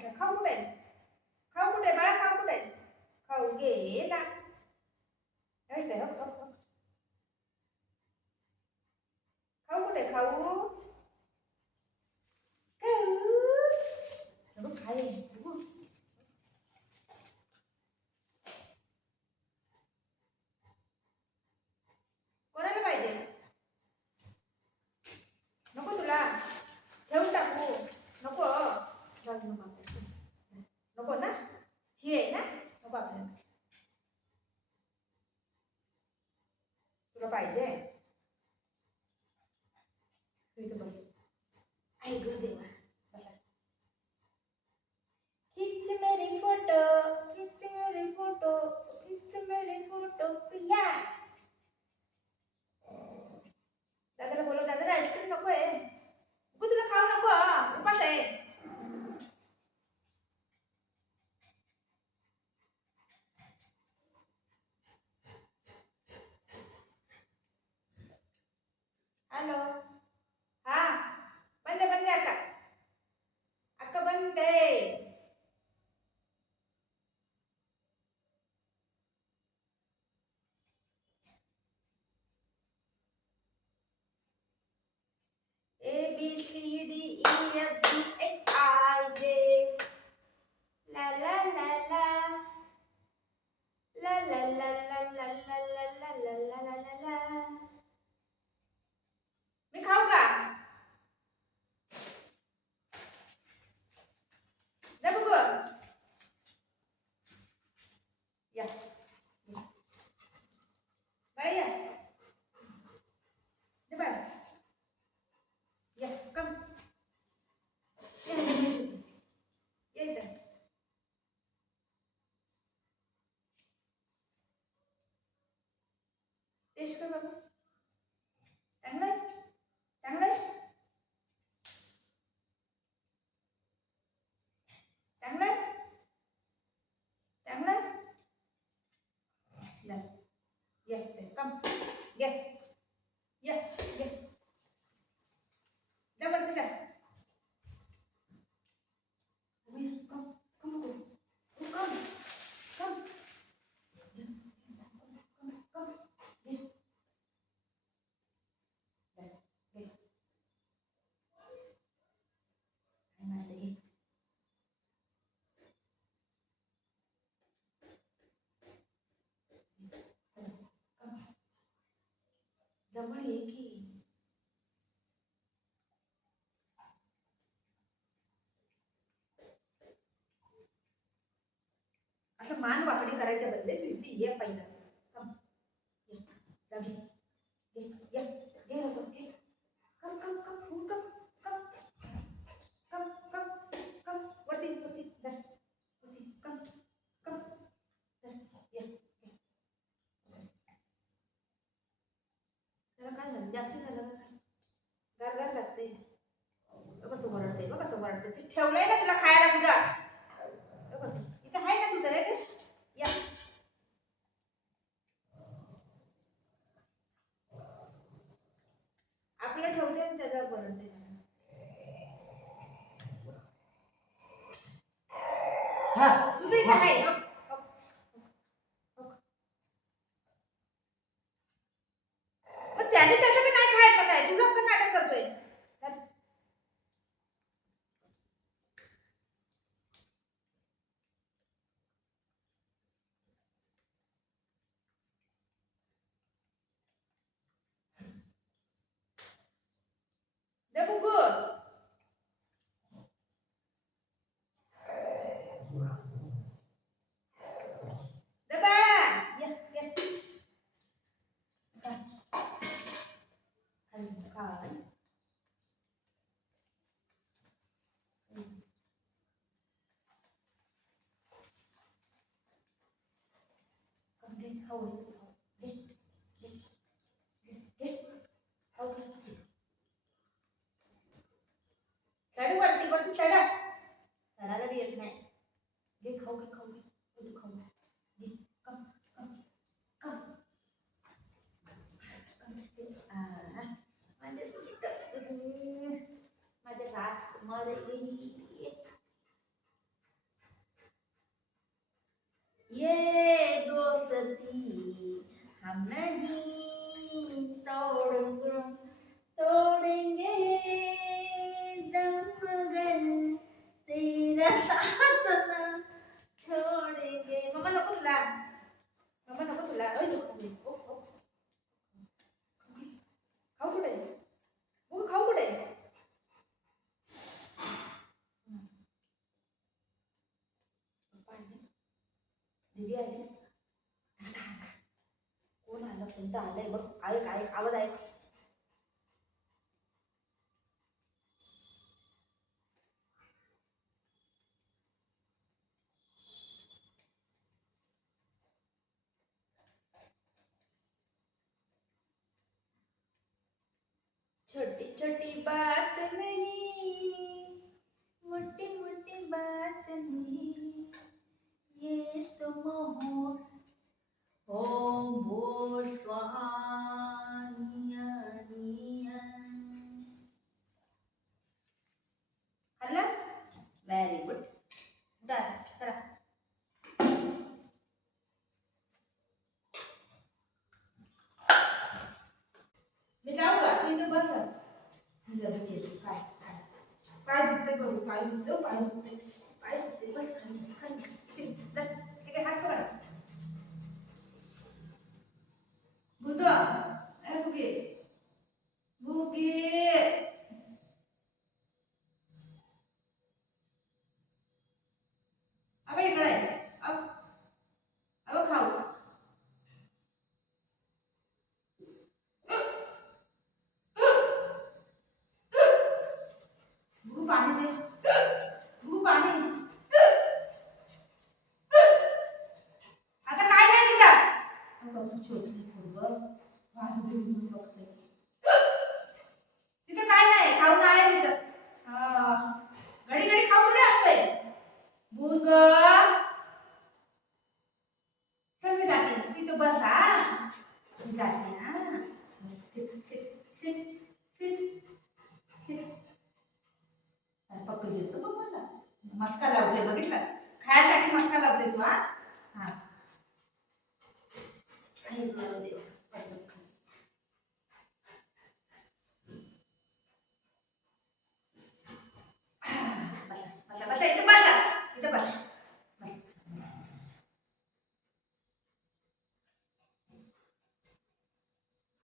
अच्छा खाऊ कुठे आहे? खाऊ कुठे बाळा? खाऊ कुठे? खाऊ गेला. खाऊ खाऊ खाऊ कुठे? खाऊ खाऊ खाय. कोणाला पाहिजे? नको तुला? ठेवून टाकू नको? नको ना? ही आहे ना? नको आपल्याला. तुला पाहिजे? तू इथं बस. आई गो देवा. खिच मेरी फोटो, खिच मेरी फोटो, खिच मेरी फोटो पिया. दादाला बोलव. दादाला आईस्क्रीम नको आहे. तुला खाऊ नको. उपास आहे. हॅलो. हा बंद बंद अक्का. अक्का बंद आहे. ABCDEFGHIJ la la la la la la la la la la la la la la la la la. मी खाऊ का? दे बघू. या बाळा या. दे बाळा या. कम या इथं. टेस्ट कर बाबू. चांगलं आहे? चांगलं आहे? चांगलं आहे? चांगलं आहे? या कम या या या. डबल तुझ्या. कम कम कम कम कम. जवळ ये की. असं मान वाकडी करायच्या बदले तू इथे ये पहिला. कम जागी घे या घे लवकर घे. कम कम कम कम कम कम कम कम वरती वरती जा. वरती कम कम या. त्याला काय झालं? जास्त झालं का? गार गार लागते. कसं ओरडते बघ. कसं ओरडते. ते ठेवलंय ना तुला खायला तुझा. इथं आहे ना तुझं. या आपलं ठेवते आणि त्याचा ओरडते. हा तुझं इथं आहे. त्याने त्याच्याकडे नाही खायचं काय? तुझं पण नाटक करतोय. दे बुगू. दे बाळा या या. खाली खाऊ घे घे घे खाऊ घे. चढ वरती वरती चढा. चढायला बी येत नाही. घे खाऊ घे खाऊ घे. तू खाऊ घे. कम कम कम माझे राजकुमार. ये दोस्ती हम नहीं तोड़ेंगे दम मगर तेरा साथ ना छोडेंगे. मम्मा नको तुला, मम्मा नको तुला. ओय नको खाऊ कुठे हो, खाऊ कुठे. दीदी आली. कोण आलं, कोणतं आलंय बघ. ऐक ऐक आवाज ऐक. छोटी छोटी बात नहीं, मोटी मोटी बात नहीं, ये तो मोह ओम भूर स्वाहा निया निया. हल्ला व्हेरी गुड. चला मी जाऊ का, तू इथं बस. लगेच येतो. काय काय पाय दुखते बघू, पाय दुखते, पाय दुखते, पाय दुखते. बस खाली खाली चल. ठीक आहे, हात पकड. बुजवा ए बुगे बुगे. अबे इकडे अब अब खाऊ. बुगू पाणी दे, बुगू पाणी. आता काय नाही तिथं. कसं शोधते पोरगं, वाजू दे म्हणून बघते. तिथं काय नाही, खाऊ नाही तिथं. हा घडी घडी खाऊ नाही असतंय. बुग चल मी जाते, तू इथं बस. हा मी जाते. हा sit sit sit sit sit. पकडू देतो बघ मला. मस्का लावते बघितलं, खायसाठी मस्का लावते तू. हा हा काही लावू दे. बसा बसा बसा, इथं बसा, इथं बसा.